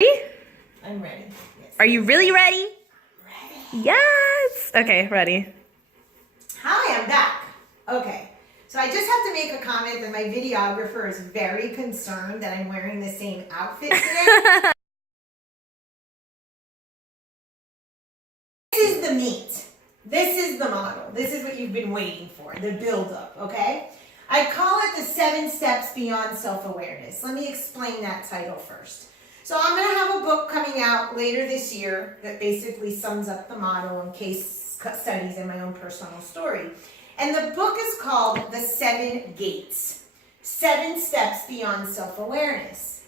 I'm ready. Yes. Are you really ready? Ready. Yes. Okay, ready. Hi, I'm back. Okay, so I just have to make a comment that my videographer is very concerned that I'm wearing the same outfit today. This is the meat. This is the model. This is what you've been waiting for, the build-up, okay? I call it the 7 Steps Beyond Self-Awareness. Let me explain that title first. So I'm going to have a book coming out later this year that basically sums up the model and case studies and my own personal story. And the book is called The 7 Gates, 7 Steps Beyond Self-Awareness.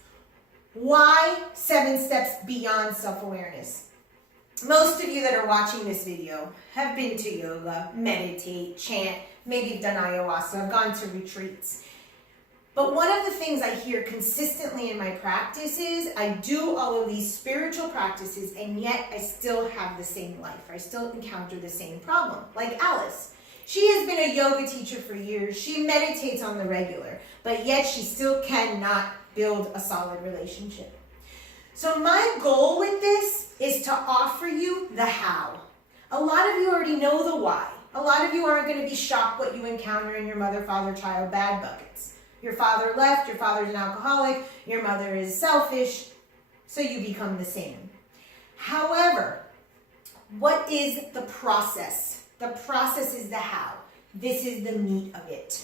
Why 7 Steps Beyond Self-Awareness? Most of you that are watching this video have been to yoga, meditate, chant, maybe you've done ayahuasca, gone to retreats. But one of the things I hear consistently in my practice is I do all of these spiritual practices and yet I still have the same life. I still encounter the same problem. Like Alice. She has been a yoga teacher for years. She meditates on the regular, but yet she still cannot build a solid relationship. So my goal with this is to offer you the how. A lot of you already know the why. A lot of you aren't going to be shocked what you encounter in your mother, father, child bad buckets. Your father left, your father's an alcoholic, your mother is selfish, so you become the same. However, what is the process? The process is the how. This is the meat of it.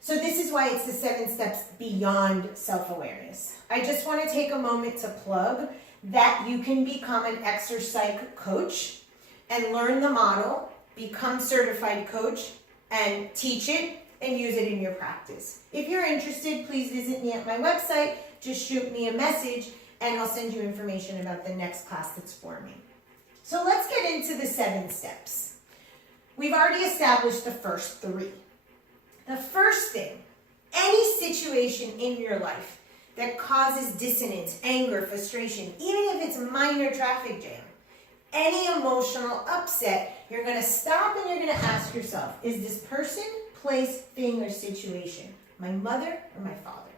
So this is why it's the 7 steps beyond self-awareness. I just want to take a moment to plug that you can become an exercise coach and learn the model, become certified coach, and teach it and use it in your practice. If you're interested, please visit me at my website. Just shoot me a message and I'll send you information about the next class that's forming. So let's get into the 7 steps. We've already established the first 3. The first thing, any situation in your life that causes dissonance, anger, frustration, even if it's a minor traffic jam, any emotional upset, you're going to stop and you're going to ask yourself, is this person, place, thing, or situation my mother or my father?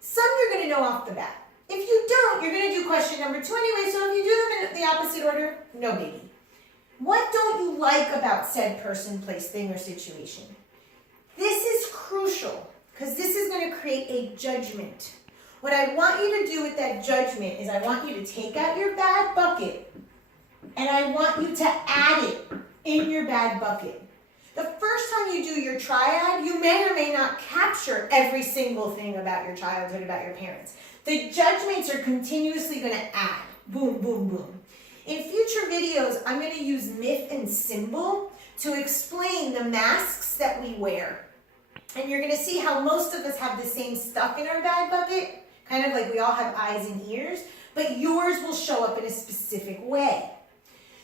Some you're going to know off the bat. If you don't, you're going to do question number 2 anyway, so if you do them in the opposite order, no biggie. What don't you like about said person, place, thing, or situation? This is crucial because this is going to create a judgment. What I want you to do with that judgment is I want you to take out your bad bucket and I want you to add it in your bad bucket. The first time you do your triad, you may or may not capture every single thing about your childhood, about your parents. The judgments are continuously going to add. Boom, boom, boom. In future videos, I'm going to use myth and symbol to explain the masks that we wear. And you're going to see how most of us have the same stuff in our bad bucket, kind of like we all have eyes and ears, but yours will show up in a specific way.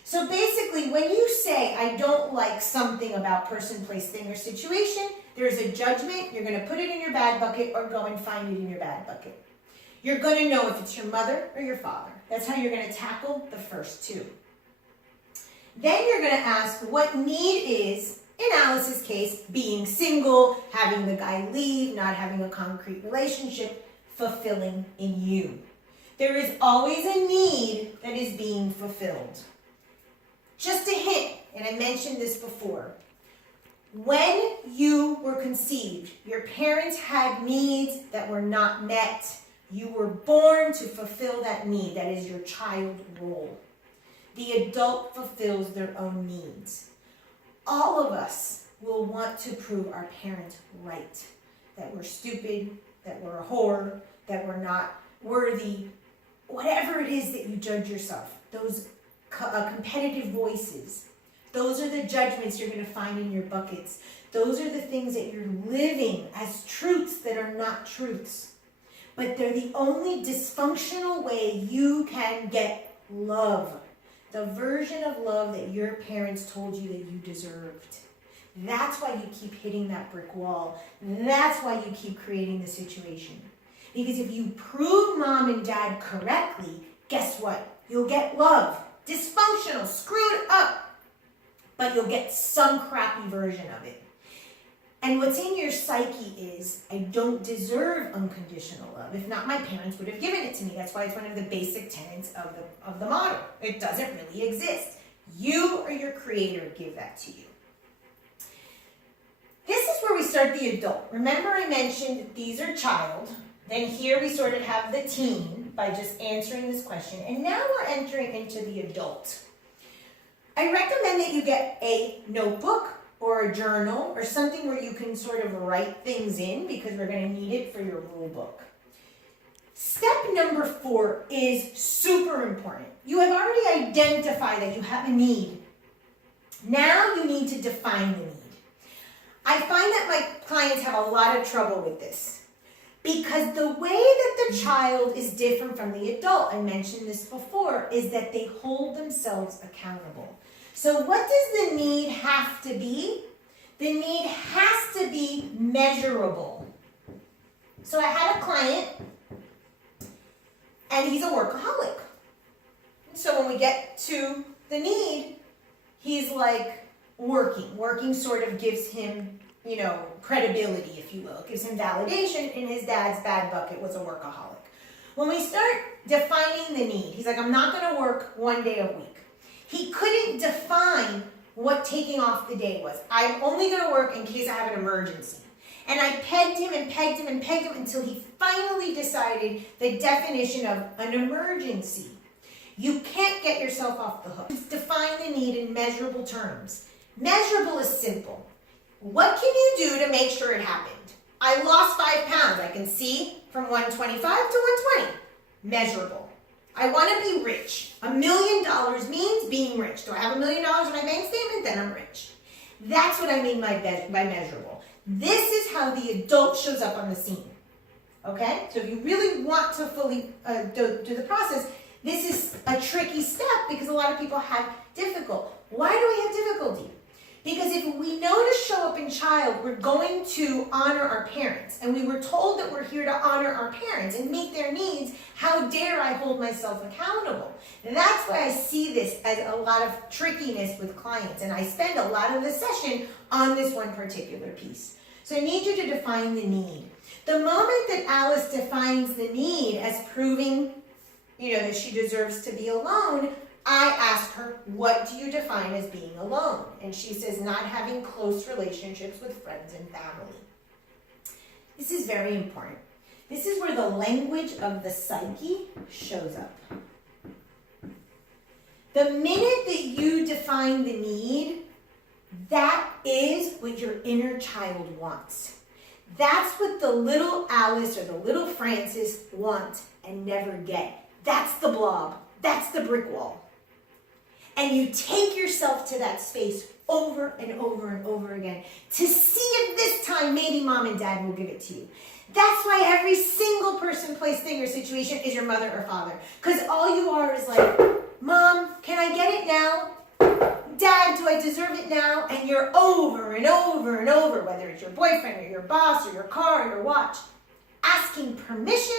So basically, when you say, I don't like something about person, place, thing, or situation, there's a judgment. You're going to put it in your bad bucket or go and find it in your bad bucket. You're going to know if it's your mother or your father. That's how you're going to tackle the first 2. Then you're going to ask what need is, in Alice's case, being single, having the guy leave, not having a concrete relationship, fulfilling in you. There is always a need that is being fulfilled. Just a hint, and I mentioned this before. When you were conceived, your parents had needs that were not met. You were born to fulfill that need. That is your child role. The adult fulfills their own needs. All of us will want to prove our parents right. That we're stupid, that we're a whore, that we're not worthy. Whatever it is that you judge yourself, those competitive voices, those are the judgments you're going to find in your buckets. Those are the things that you're living as truths that are not truths. But they're the only dysfunctional way you can get love. The version of love that your parents told you that you deserved. That's why you keep hitting that brick wall. That's why you keep creating the situation. Because if you prove mom and dad correctly, guess what? You'll get love. Dysfunctional, screwed up. But you'll get some crappy version of it. And what's in your psyche is, I don't deserve unconditional love. If not, my parents would have given it to me. That's why it's one of the basic tenets of the model. It doesn't really exist. You or your creator give that to you. This is where we start the adult. Remember I mentioned that these are child. Then here we sort of have the teen by just answering this question. And now we're entering into the adult. I recommend that you get a notebook or a journal or something where you can sort of write things in because we're going to need it for your rule book. Step number 4 is super important. You have already identified that you have a need. Now you need to define the need. I find that my clients have a lot of trouble with this because the way that the child is different from the adult, I mentioned this before, is that they hold themselves accountable. So what does the need have to be? The need has to be measurable. So I had a client, and he's a workaholic. So when we get to the need, he's like working. Working sort of gives him, credibility, if you will. It gives him validation, and his dad's bad bucket was a workaholic. When we start defining the need, he's like, I'm not going to work one day a week. He couldn't define what taking off the day was. I'm only going to work in case I have an emergency. And I pegged him and pegged him and pegged him until he finally decided the definition of an emergency. You can't get yourself off the hook. Define the need in measurable terms. Measurable is simple. What can you do to make sure it happened? I lost 5 pounds. I can see from 125 to 120. Measurable. I want to be rich. $1 million means being rich. Do I have $1 million in my bank statement? Then I'm rich. That's what I mean by measurable. This is how the adult shows up on the scene. Okay? So if you really want to fully do the process, this is a tricky step because a lot of people have difficulty. Why do we have difficulty? Because if we know to show up in child, we're going to honor our parents. And we were told that we're here to honor our parents and meet their needs. How dare I hold myself accountable? And that's why I see this as a lot of trickiness with clients. And I spend a lot of the session on this one particular piece. So I need you to define the need. The moment that Alice defines the need as proving, that she deserves to be alone, I ask her, what do you define as being alone? And she says, not having close relationships with friends and family. This is very important. This is where the language of the psyche shows up. The minute that you define the need, that is what your inner child wants. That's what the little Alice or the little Francis want and never get. That's the blob. That's the brick wall. And you take yourself to that space over and over and over again to see if this time maybe mom and dad will give it to you. That's why every single person, place, thing, or situation is your mother or father. Because all you are is like, Mom, can I get it now? Dad, do I deserve it now? And you're over and over and over, whether it's your boyfriend or your boss or your car or your watch, asking permission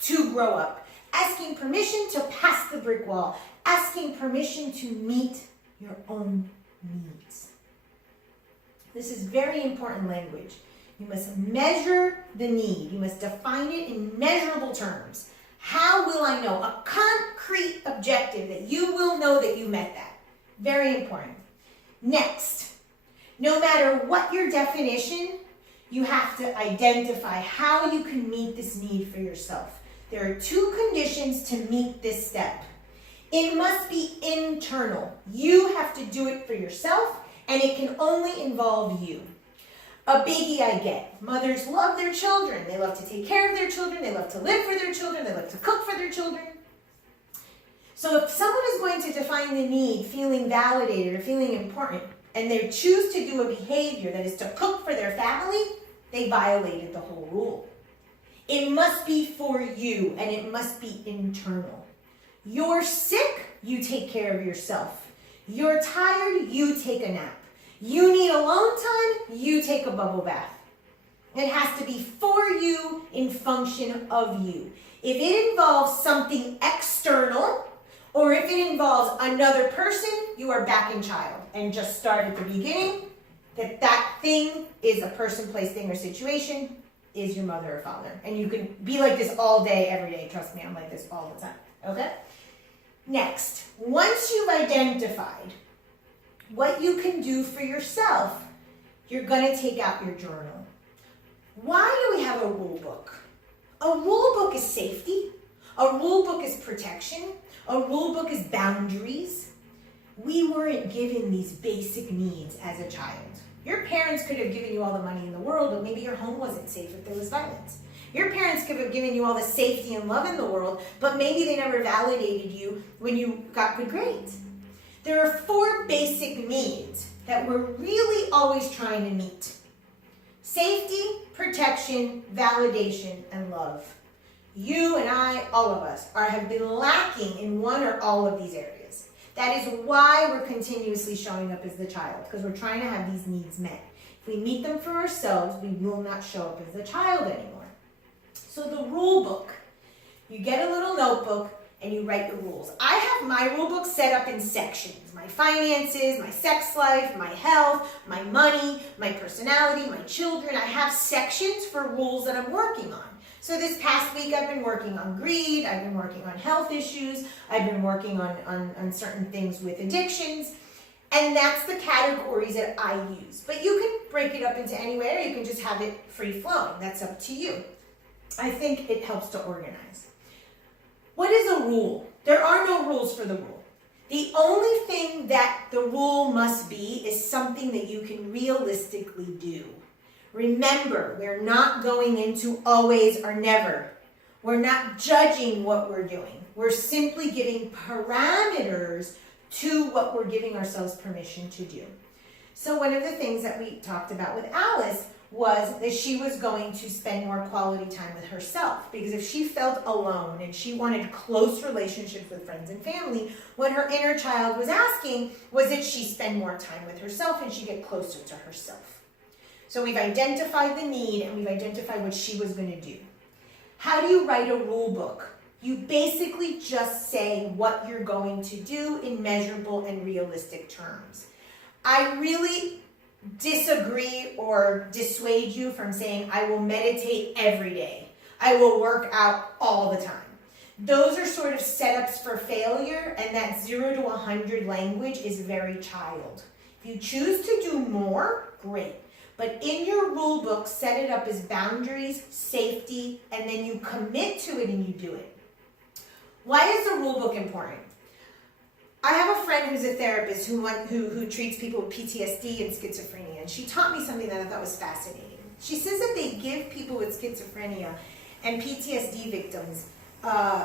to grow up, asking permission to pass the brick wall, asking permission to meet your own needs. This is very important language. You must measure the need. You must define it in measurable terms. How will I know? A concrete objective that you will know that you met that. Very important. Next, no matter what your definition, you have to identify how you can meet this need for yourself. There are 2 conditions to meet this step. It must be internal. You have to do it for yourself, and it can only involve you. A biggie I get. Mothers love their children. They love to take care of their children. They love to live for their children. They love to cook for their children. So if someone is going to define the need, feeling validated or feeling important, and they choose to do a behavior that is to cook for their family, they violated the whole rule. It must be for you, and it must be internal. You're sick, you take care of yourself. You're tired, you take a nap. You need alone time, you take a bubble bath. It has to be for you in function of you. If it involves something external, or if it involves another person, you are back in child. And just start at the beginning That thing is a person, place, thing, or situation is your mother or father. And you can be like this all day, every day. Trust me, I'm like this all the time. Okay? Next, once you've identified what you can do for yourself, you're going to take out your journal. Why do we have a rule book? A rule book is safety. A rule book is protection. A rule book is boundaries. We weren't given these basic needs as a child. Your parents could have given you all the money in the world, but maybe your home wasn't safe if there was violence. Your parents could have given you all the safety and love in the world, but maybe they never validated you when you got good grades. There are 4 basic needs that we're really always trying to meet. Safety, protection, validation, and love. You and I, all of us, have been lacking in one or all of these areas. That is why we're continuously showing up as the child, because we're trying to have these needs met. If we meet them for ourselves, we will not show up as the child anymore. So the rule book, you get a little notebook and you write the rules. I have my rule book set up in sections. My finances, my sex life, my health, my money, my personality, my children. I have sections for rules that I'm working on. So this past week I've been working on greed, I've been working on health issues, I've been working on certain things with addictions, and that's the categories that I use. But you can break it up into anywhere, you can just have it free flowing, that's up to you. I think it helps to organize. What is a rule? There are no rules for the rule. The only thing that the rule must be is something that you can realistically do. Remember, we're not going into always or never. We're not judging what we're doing. We're simply giving parameters to what we're giving ourselves permission to do. So one of the things that we talked about with Alice was that she was going to spend more quality time with herself, because if she felt alone and she wanted close relationships with friends and family, what her inner child was asking was that she spend more time with herself and she get closer to herself. So we've identified the need and we've identified what she was going to do. How do you write a rule book? You basically just say what you're going to do in measurable and realistic terms. I really disagree or dissuade you from saying, I will meditate every day. I will work out all the time. Those are sort of setups for failure, and that 0 to 100 language is very child. If you choose to do more, great. But in your rule book, set it up as boundaries, safety, and then you commit to it and you do it. Why is the rule book important? I have a friend who's a therapist who treats people with PTSD and schizophrenia, and she taught me something that I thought was fascinating. She says that they give people with schizophrenia and PTSD victims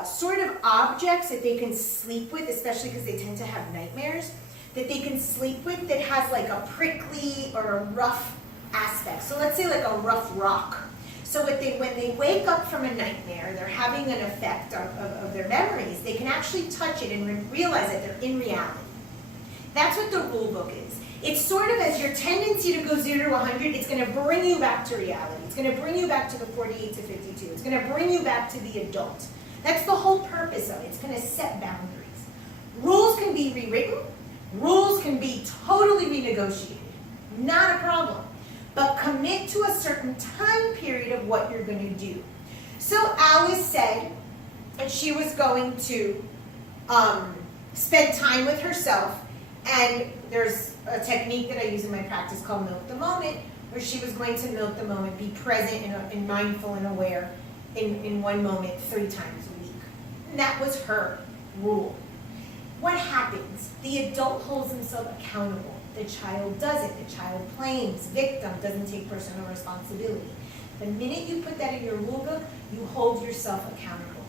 sort of objects that they can sleep with, especially because they tend to have nightmares, that they can sleep with that has like a prickly or a rough aspect. So let's say like a rough rock. So when they wake up from a nightmare, they're having an effect of their memories, they can actually touch it and realize that they're in reality. That's what the rule book is. It's sort of as your tendency to go 0 to 100, it's going to bring you back to reality. It's going to bring you back to the 48 to 52. It's going to bring you back to the adult. That's the whole purpose of it. It's going to set boundaries. Rules can be rewritten. Rules can be totally renegotiated. Not a problem. But commit to a certain time period of what you're going to do. So Alice said that she was going to spend time with herself, and there's a technique that I use in my practice called Milk the Moment, where she was going to milk the moment, be present and mindful and aware in one moment 3 times a week. And that was her rule. What happens? The adult holds himself accountable. The child doesn't. The child blames, victim, doesn't take personal responsibility. The minute you put that in your rule book, you hold yourself accountable.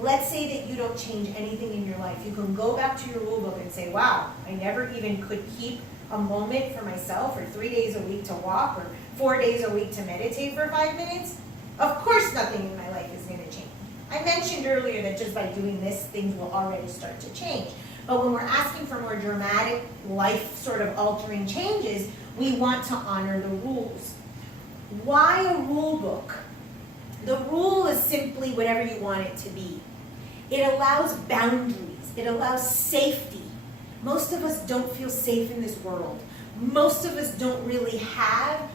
Let's say that you don't change anything in your life. You can go back to your rule book and say, wow, I never even could keep a moment for myself, or 3 days a week to walk, or 4 days a week to meditate for 5 minutes. Of course nothing in my life is going to change. I mentioned earlier that just by doing this, things will already start to change. But when we're asking for more dramatic, life sort of altering changes, we want to honor the rules. Why a rule book? The rule is simply whatever you want it to be. It allows boundaries. It allows safety. Most of us don't feel safe in this world. most of us don't really have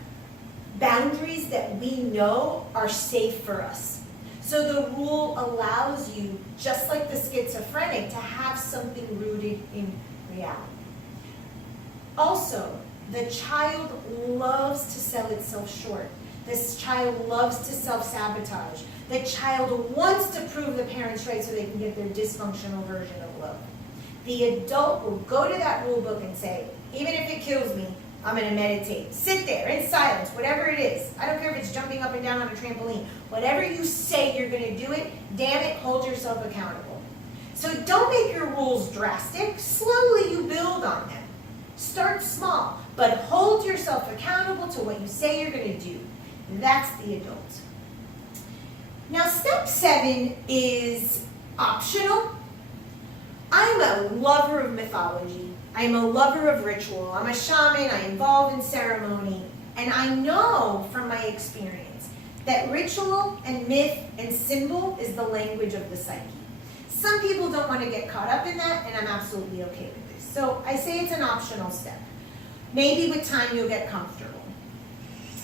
boundaries that we know are safe for us. So the rule allows you, just like the schizophrenic, to have something rooted in reality. Also, the child loves to sell itself short. This child loves to self-sabotage. The child wants to prove the parents right so they can get their dysfunctional version of love. The adult will go to that rule book and say, even if it kills me, I'm going to meditate. Sit there in silence, whatever it is. I don't care if it's jumping up and down on a trampoline. Whatever you say you're going to do it, damn it, hold yourself accountable. So don't make your rules drastic. Slowly you build on them. Start small, but hold yourself accountable to what you say you're going to do. That's the adult. Now, step 7 is optional. I'm a lover of mythology. I'm a lover of ritual. I'm a shaman. I'm involved in ceremony. And I know from my experience that ritual and myth and symbol is the language of the psyche. Some people don't want to get caught up in that, and I'm absolutely okay with this. So I say it's an optional step. Maybe with time you'll get comfortable.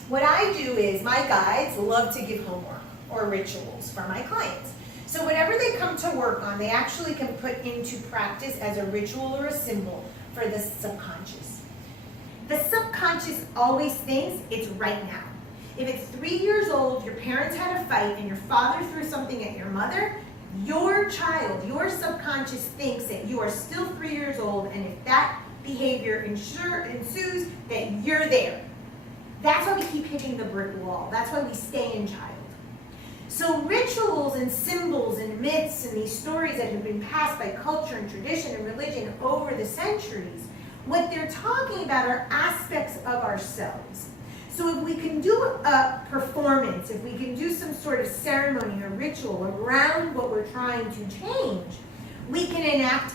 What I do is my guides love to give homework or rituals for my clients. So whatever they come to work on, they actually can put into practice as a ritual or a symbol for the subconscious. The subconscious always thinks it's right now. If it's 3 years old, your parents had a fight, and your father threw something at your mother, your child, your subconscious thinks that you are still 3 years old, and if that behavior ensues, that you're there. That's why we keep hitting the brick wall. That's why we stay in child. So rituals and symbols and myths and these stories that have been passed by culture and tradition and religion over the centuries, what they're talking about are aspects of ourselves. So if we can do a performance, if we can do some sort of ceremony or ritual around what we're trying to change, we can enact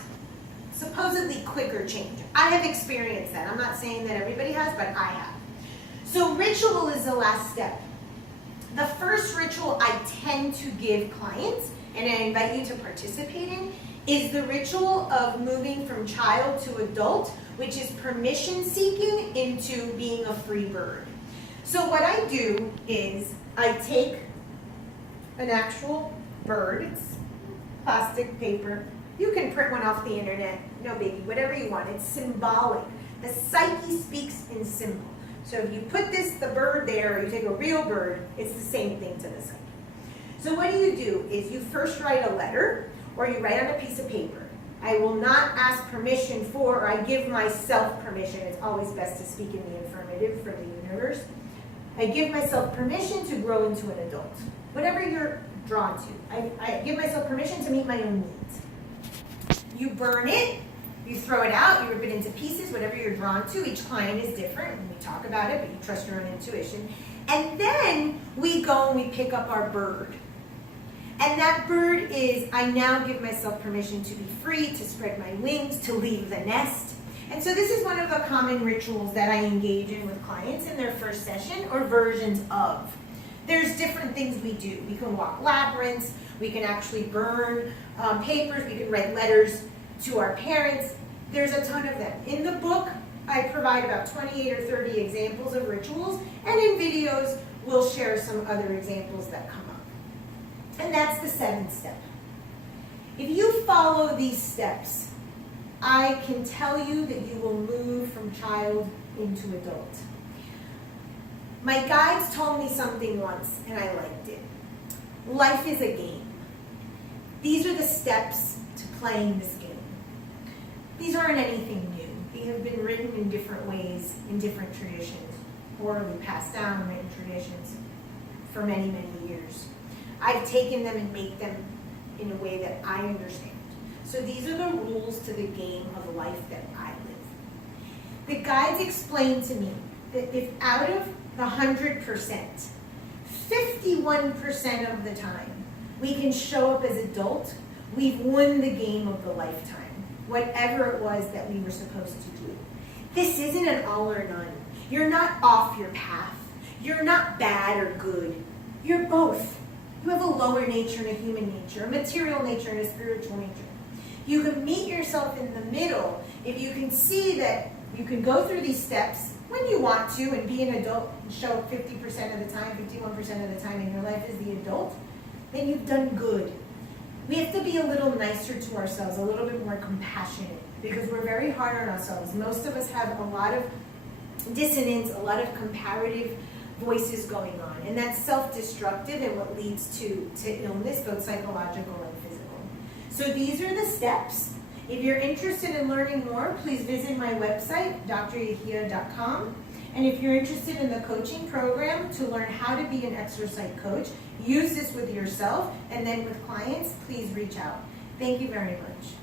supposedly quicker change. I have experienced that. I'm not saying that everybody has, but I have. So ritual is the last step. The first ritual I tend to give clients, and I invite you to participate in, is the ritual of moving from child to adult, which is permission seeking into being a free bird. So what I do is I take an actual bird, it's plastic paper. You can print one off the internet, no biggie, whatever you want. It's symbolic. The psyche speaks in symbol. So if you put the bird there, or you take a real bird, it's the same thing to the psyche. So what do? Is you first write a letter, or you write on a piece of paper. I will not ask permission for, or I give myself permission. It's always best to speak in the affirmative for the universe. I give myself permission to grow into an adult. Whatever you're drawn to. I give myself permission to meet my own needs. You burn it. You throw it out, you rip it into pieces, whatever you're drawn to. Each client is different when we talk about it, but you trust your own intuition. And then we go and we pick up our bird. And that bird is, I now give myself permission to be free, to spread my wings, to leave the nest. And so this is one of the common rituals that I engage in with clients in their first session, or versions of. There's different things we do. We can walk labyrinths, we can actually burn papers, we can write letters to our parents. There's a ton of them. In the book, I provide about 28 or 30 examples of rituals, and in videos, we'll share some other examples that come up. And that's the 7th step. If you follow these steps, I can tell you that you will move from child into adult. My guides told me something once, and I liked it. Life is a game. These are the steps to playing this game. These aren't anything new. They have been written in different ways, in different traditions, orally passed down written traditions for many, many years. I've taken them and made them in a way that I understand. So these are the rules to the game of life that I live. The guides explain to me that if out of the 100%, 51% of the time we can show up as adult, we've won the game of the lifetime. Whatever it was that we were supposed to do. This isn't an all or none. You're not off your path. You're not bad or good. You're both. You have a lower nature and a human nature, a material nature and a spiritual nature. You can meet yourself in the middle if you can see that You can go through these steps when you want to and be an adult and show up 50% of the time, 51% of the time in your life as the adult, then you've done good. We have to be a little nicer to ourselves, a little bit more compassionate, because we're very hard on ourselves. Most of us have a lot of dissonance, a lot of comparative voices going on, and that's self-destructive and what leads to illness, both psychological and physical. So these are the steps. If you're interested in learning more, please visit my website, dryahia.com. And if you're interested in the coaching program to learn how to be an exercise coach, use this with yourself and then with clients, please reach out. Thank you very much.